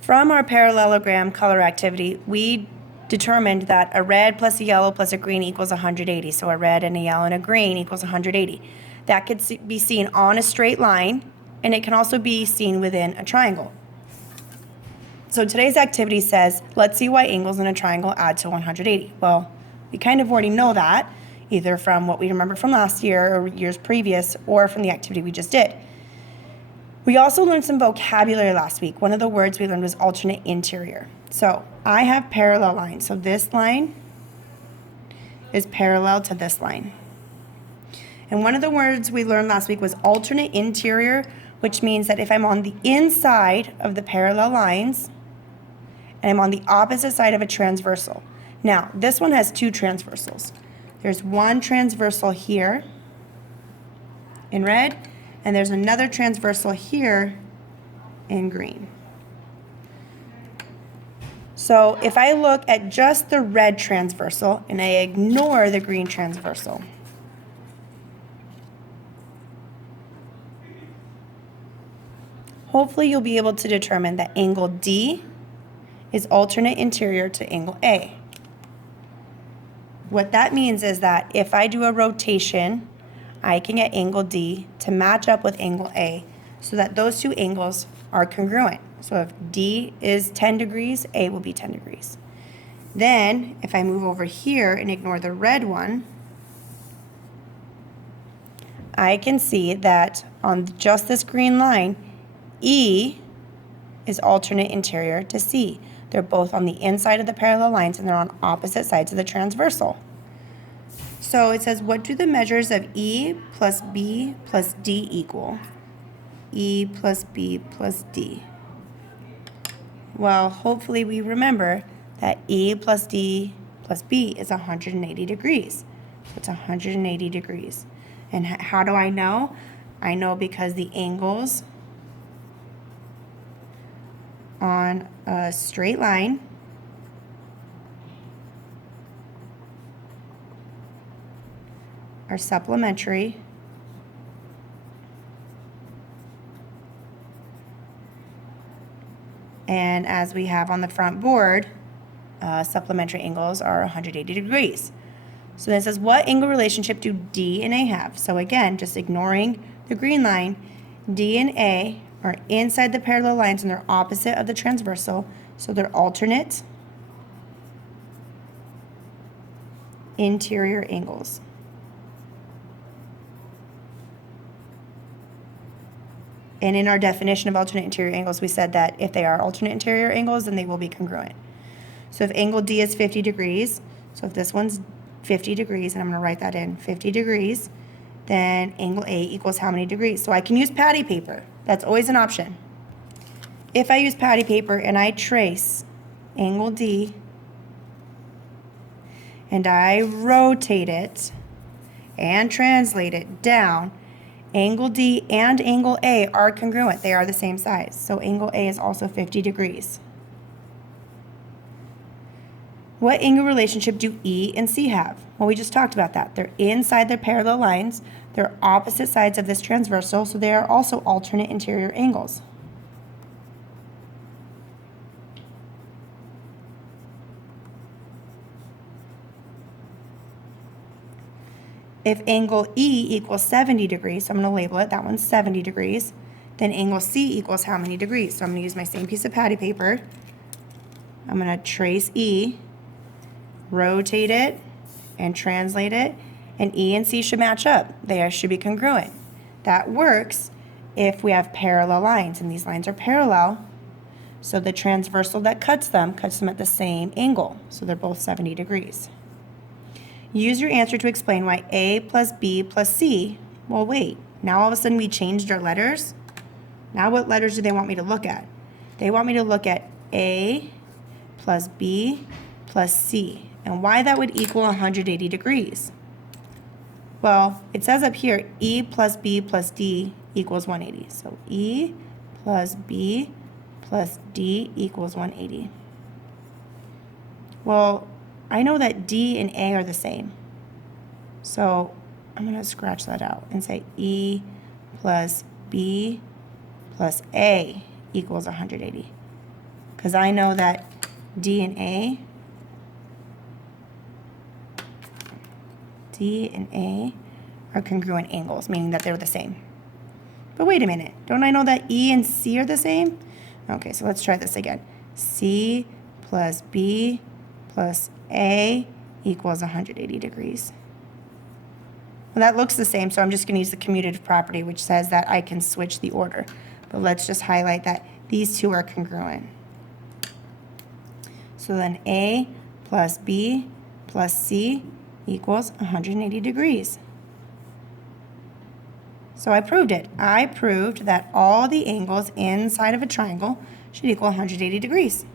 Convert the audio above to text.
From our parallelogram color activity, we determined that a red plus a yellow plus a green equals 180. So a red and a yellow and a green equals 180. That could be seen on a straight line, and it can also be seen within a triangle. So today's activity says, let's see why angles in a triangle add to 180. Well, we kind of already know that, either from what we remember from last year or years previous, or from the activity we just did. We also learned some vocabulary last week. One of the words we learned was alternate interior. So I have parallel lines. So this line is parallel to this line. And one of the words we learned last week was alternate interior, which means that if I'm on the inside of the parallel lines and I'm on the opposite side of a transversal. Now, this one has two transversals. There's one transversal here in red, and there's another transversal here in green. So if I look at just the red transversal and I ignore the green transversal, hopefully you'll be able to determine that angle D is alternate interior to angle A. What that means is that if I do a rotation, I can get angle D to match up with angle A so that those two angles are congruent. So if D is 10 degrees, A will be 10 degrees. Then, if I move over here and ignore the red one, I can see that on just this green line, E is alternate interior to C. They're both on the inside of the parallel lines and they're on opposite sides of the transversal. So it says, what do the measures of E plus B plus D equal? E plus B plus D. Well, hopefully we remember that E plus D plus B is 180 degrees. So it's 180 degrees. And how do I know? I know because the angles on a straight line are supplementary and as we have on the front board, supplementary angles are 180 degrees. So then it says, what angle relationship do D and A have? So again, just ignoring the green line, D and A are inside the parallel lines and they're opposite of the transversal, so they're alternate interior angles. And in our definition of alternate interior angles, we said that if they are alternate interior angles, then they will be congruent. So if angle D is 50 degrees, so if this one's 50 degrees, and I'm going to write that in, 50 degrees, then angle A equals how many degrees? So I can use patty paper. That's always an option. If I use patty paper and I trace angle D and I rotate it and translate it down, angle D and angle A are congruent. They are the same size. So angle A is also 50 degrees. What angle relationship do E and C have? Well, we just talked about that. They're inside their parallel lines. They're opposite sides of this transversal, so they are also alternate interior angles. If angle E equals 70 degrees, so I'm going to label it, that one's 70 degrees, then angle C equals how many degrees? So I'm going to use my same piece of patty paper. I'm going to trace E, rotate it, and translate it, and E and C should match up. They should be congruent. That works if we have parallel lines, and these lines are parallel, so the transversal that cuts them at the same angle, so they're both 70 degrees. Use your answer to explain why A plus B plus C. Well, wait, now all of a sudden we changed our letters. Now what letters do they want me to look at? They want me to look at A plus B plus C, and why that would equal 180 degrees. Well, it says up here, E plus B plus D equals 180. So E plus B plus D equals 180. Well, I know that D and A are the same. So I'm going to scratch that out and say E plus B plus A equals 180. because I know that D and A are congruent angles, meaning that they're the same. But wait a minute, don't I know that E and C are the same? Okay, so let's try this again. C plus B plus A equals 180 degrees. Well, that looks the same, so I'm just going to use the commutative property, which says that I can switch the order. But let's just highlight that these two are congruent. So then A plus B plus C equals 180 degrees. So I proved it. I proved that all the angles inside of a triangle should equal 180 degrees.